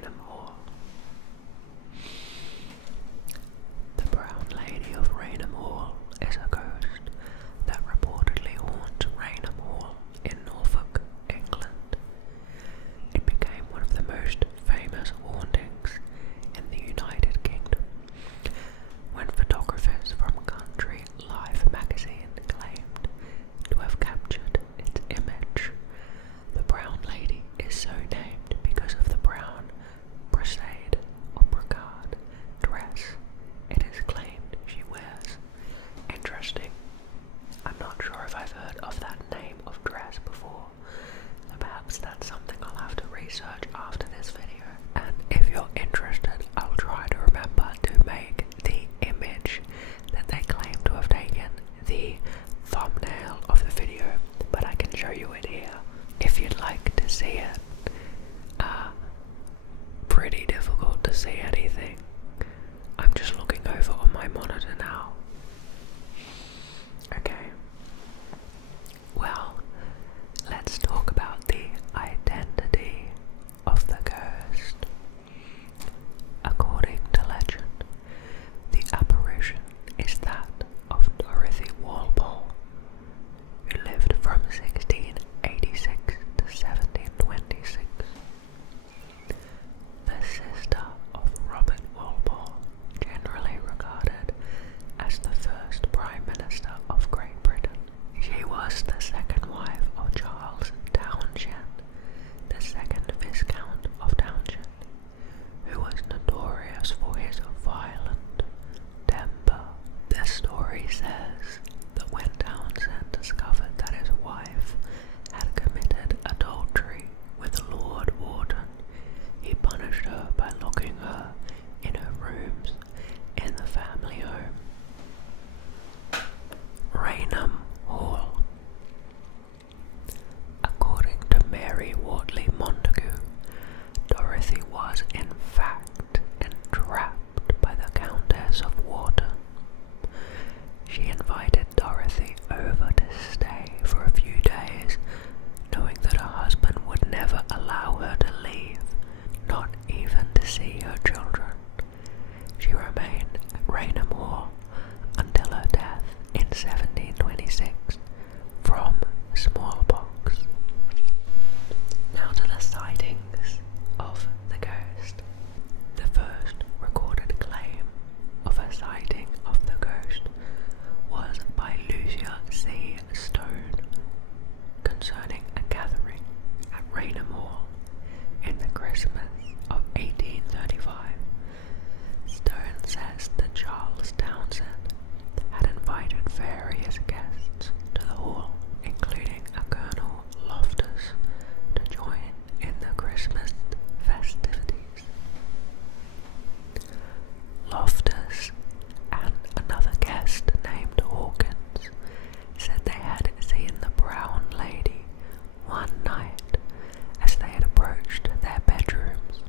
Raynham Hall. The Brown Lady of Raynham Hall is a ghost that reportedly haunts Raynham Hall in Norfolk, England. It became one of the most famous hauntings in the United Kingdom when photographers from Country Life magazine claimed to have captured its image. The Brown Lady is so named because of the brown brocade or brocade dress it is claimed she wears. Interesting. I'm not sure if I've heard of that name of dress before, so perhaps that's something I'll have to research after this video. And if you're interested, I'll try to remember to make the image that they claim to have taken the thumbnail of the video, but I can show you it here if you'd like to see it. Pretty difficult to see anything. I'm just looking over on my monitor now. Okay. Well, let's talk about the identity of the ghost. According to legend, the apparition is that of Dorothy Walpole, who lived from 1686 to 1726. The sister of Robert Walpole, generally regarded as the first Prime Minister of Great Britain. She was the second wife of Charles Townshend, the second Viscount of Townshend, who was notorious for his violent temper. The story says that when Townshend discovered that his wife had committed adultery with Lord Wharton, he punished her by locking her in her rooms in the family home. Raynham Hall. According to Mary Wortley Montagu, Dorothy was in fact entrapped by the Countess of Wharton. She invited Dorothy over to stay for a few days, knowing that her husband would never allow her to leave, not even to see her children. She remained at Raynham Hall until her death in 1726 from smallpox. Now to the sightings of the ghost. The first recorded claim of a sighting of the ghost was by Lucia C. Stone concerning a gathering at Raynham Hall in the Christmas of 1835. Stone says that Charles Townshend had invited various guests to the hall, including a Colonel Loftus, to join in the Christmas festivities. Loftus and another guest named Hawkins said they had seen the Brown Lady one night as they had approached their bedrooms,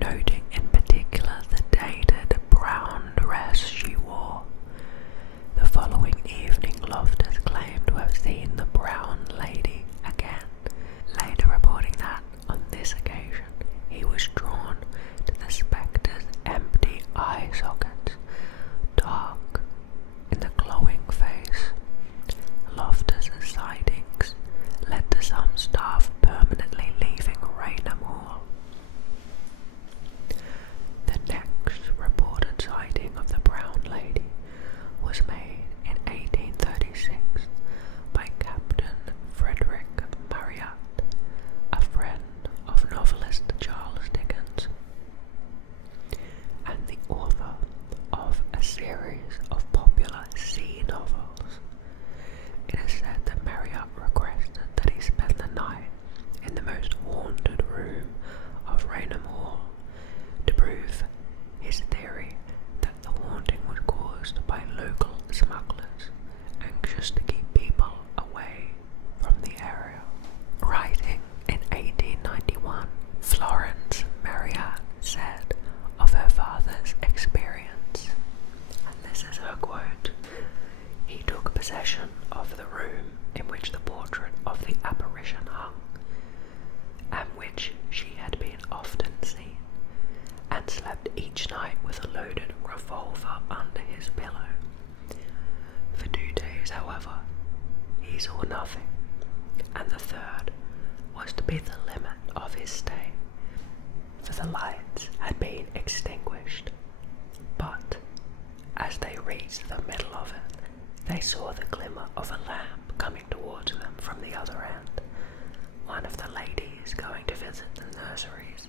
noting in particular the dated brown dress she wore. The following evening, Loftus claimed to have seen the Brown Lady again, later reporting that, on this occasion, he was drawn to the spectre's empty eye sockets, dark in the glowing face. Loftus' sightings led to some staff permanently leaving Raynham Hall. The next reported sighting of the Brown Lady was made in 1836 by Captain Frederick Marryat, a friend of novelist Charles Dickens, and the author of a series of popular sea novels. It is said that Marryat requested that he spend the night in the most haunted room of Raynham Hall to prove his theory that the haunting was caused by local smugglers anxious to keep people away from the area. Writing in 1891, Florence Marryat said of her father's experience, and this is her quote: "He took possession of the room in which the portrait of the apparition hung, and which she had been often days, however, he saw nothing, and the third was to be the limit of his stay, for the lights had been extinguished. But as they reached the middle of it, they saw the glimmer of a lamp coming towards them from the other end. One of the ladies going to visit the nurseries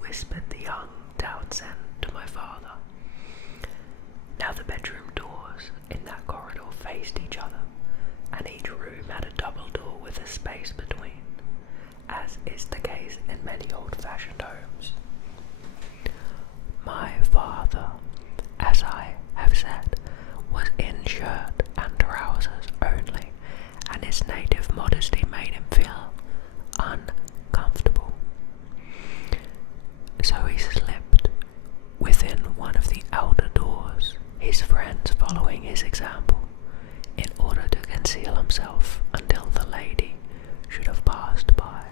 whispered the young Townsend to my father. Now the bedroom doors in that corridor faced each other, and each room had a double door with a space between, as is the case in many old-fashioned homes. My father, as I have said, was in shirt and trousers only, and his native modesty made him feel uncomfortable. So he slipped within one of the outer doors, his friends following his example, in order to conceal himself until the lady should have passed by.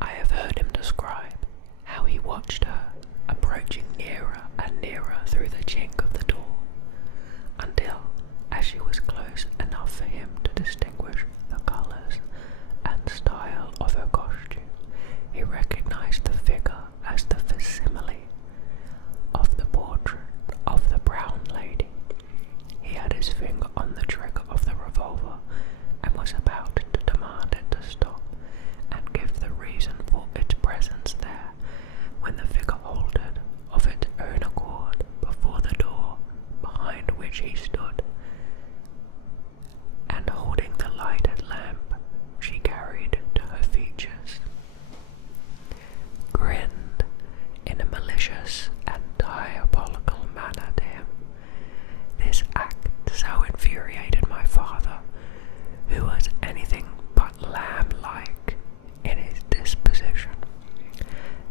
I have heard him describe how he watched her approaching nearer and nearer through the chink of the door, until, as she was close enough for him to distinguish the colours and style of her costume, he recognized the figure as the facsimile of the portrait of the brown lady. He had his finger on the trigger of the revolver and was about to demand it to stop and give the reason for its presence there, when the figure halted of its own accord before the door behind which he stood, and holding the lighted lamp she carried to her features, grinned in a malicious and diabolical manner to him. This act so infuriated my father, who was anything but lamb-like in his disposition,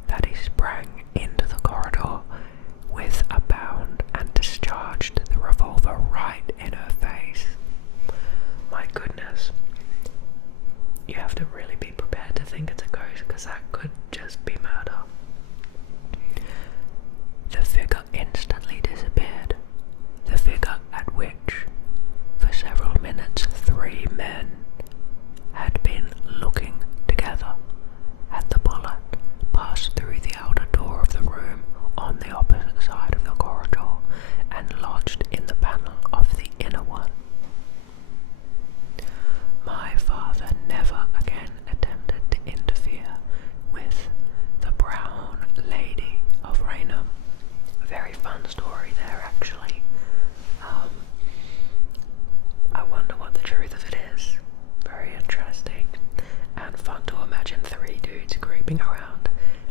that he sprang into the corridor with a bound and discharged the revolver right in her face. My goodness, you have to really be prepared to think it's a ghost, because that could just be murder. The figure instantly disappeared, the figure at which, for several minutes, 3 men had been looking together. Had the bullet passed through the outer door of the room on the opposite side of the corridor and lodged in the panel of the inner one. My father never again attempted to interfere with the brown lady of Raynham. A very fun story there, actually. I wonder what the truth of it is. Very interesting and fun to imagine 3 dudes creeping around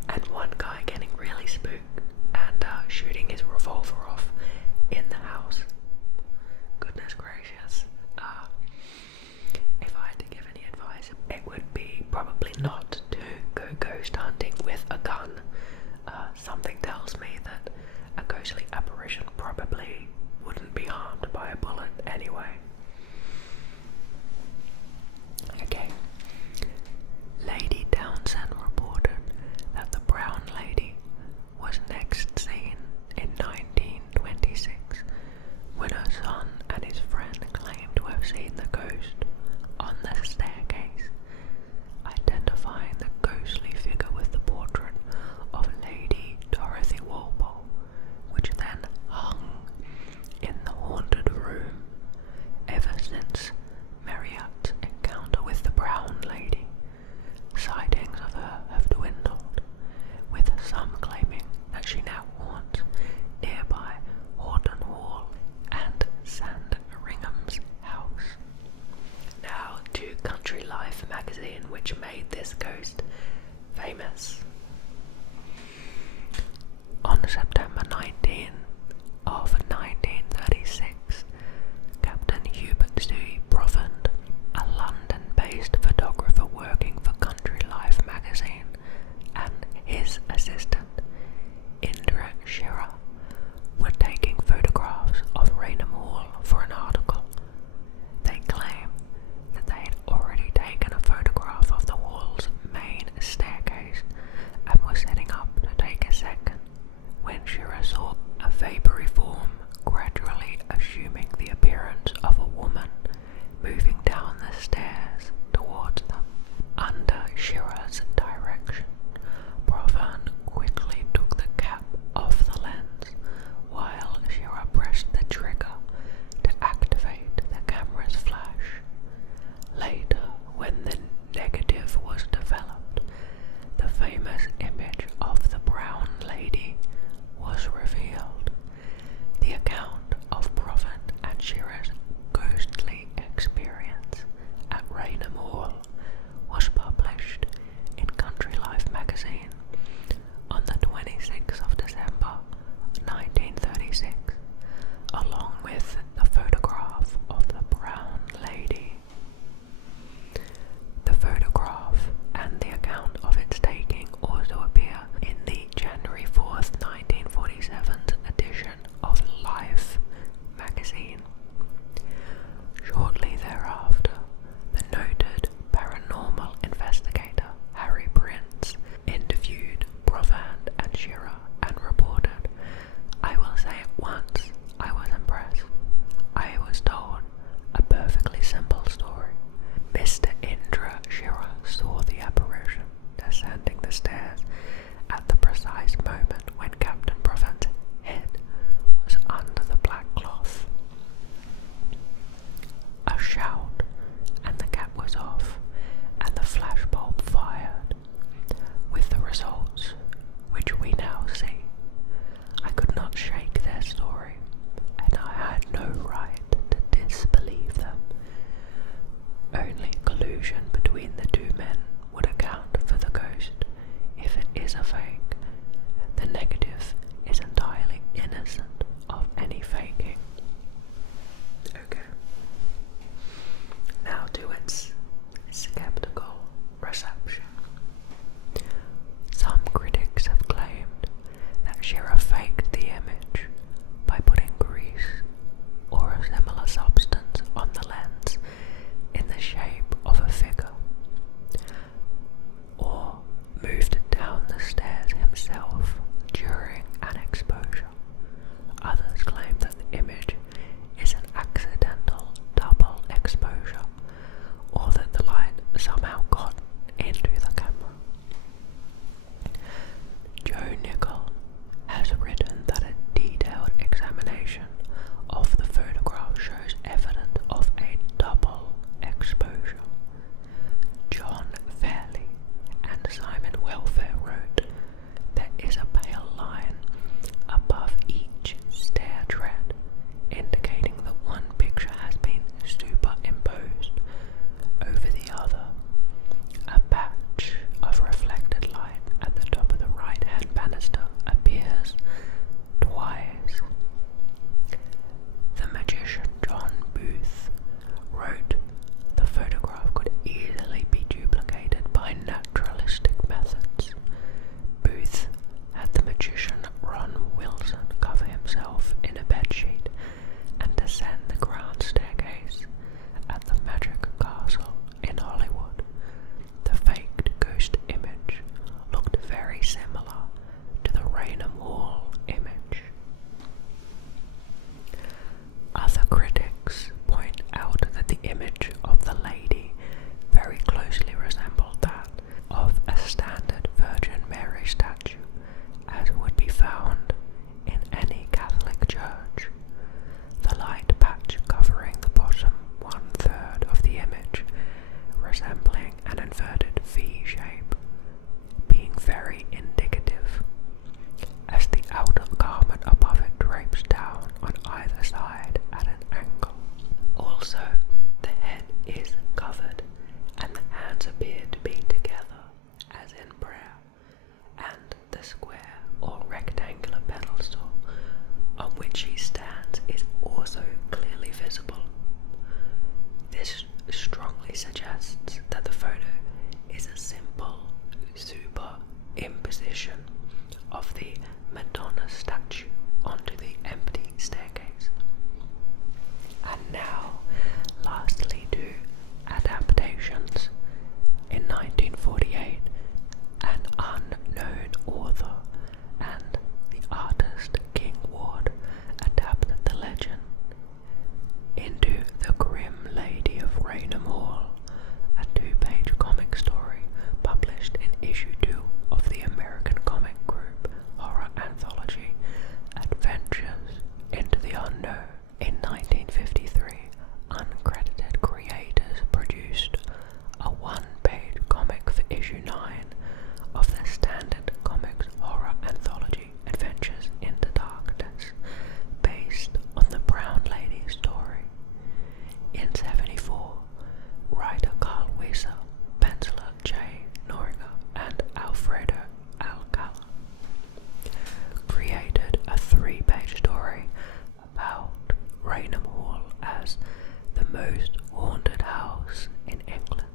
and one guy getting really spooked and shooting his revolver off in the house. Goodness gracious. If I had to give any advice, it would be probably not to go ghost hunting with a gun. Something tells me that a ghostly apparition probably wouldn't be harmed by a bullet anyway. Okay. Lady Townsend reported that the brown lady was next seen in 1926, when her son and his friend claimed to have seen the ghost on the staircase, identifying the ghostly figure with the portrait of Lady Dorothy Walpole, which then hung in the haunted room. Ever since Marriott's encounter with the brown lady, sightings of her have dwindled, with some claiming that she now haunts nearby Horton Hall and Sandringham's house. Now to Country Life magazine, which made this ghost famous. On September 19 of 1936, Captain Hubert C. Provand, a London-based photographer working for Country Life magazine, and his assistant, Indra Shearer, were taking photographs of Raynham Hall for an article. They claim that they had already taken a photograph of the hall's main staircase, very indicative, as the outer garment above it drapes down on either side at an angle. Also, the head is covered, and the hands appear to be together, as in prayer, and the square or rectangular pedestal on which she stands is also clearly visible. This strongly suggests that the photo is a simple superimposition of the Madonna statue onto the empty staircase. And now, lastly, to adaptations. In 1948, an unknown author and the artist King Ward adapted the legend into The Grim Lady of Raynham Hall, a 2-page comic story published in issue 2 of the American comic group horror anthology Adventures into the Unknown. In 1953, uncredited creators produced a 1-page comic for issue 9 of the Standard Comics horror anthology Adventures into Darkness, based on the Brown Lady story. In 1974, writer Carl Weiser, penciler Jay Noringer, and Alfredo Alcala created a 3-page story about Raynham Hall as the most haunted house in England.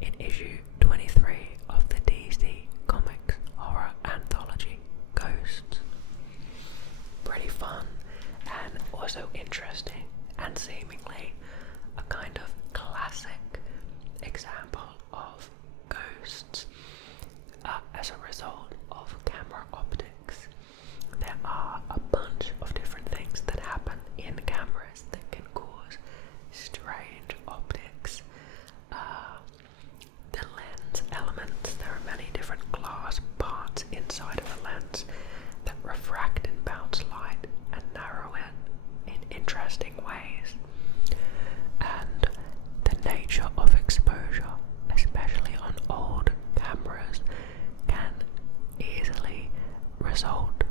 In issue 23 of the DC Comics horror anthology Ghosts. Pretty fun and also interesting, and seemingly a kind of classic example of ghosts as a result of camera optics. There are a bunch of different things that happen in cameras that can cause strange optics. The lens elements, there are many different glass parts inside of a lens that refract and bounce light and narrow it in interesting ways. And the nature of exposure, especially on old cameras, can easily result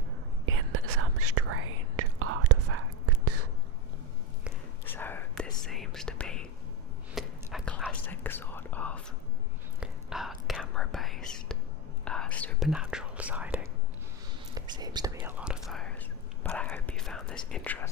in some strange artifacts. So this seems to be a classic sort of camera-based supernatural sighting. Seems to be a lot of those, but I hope you found this interesting.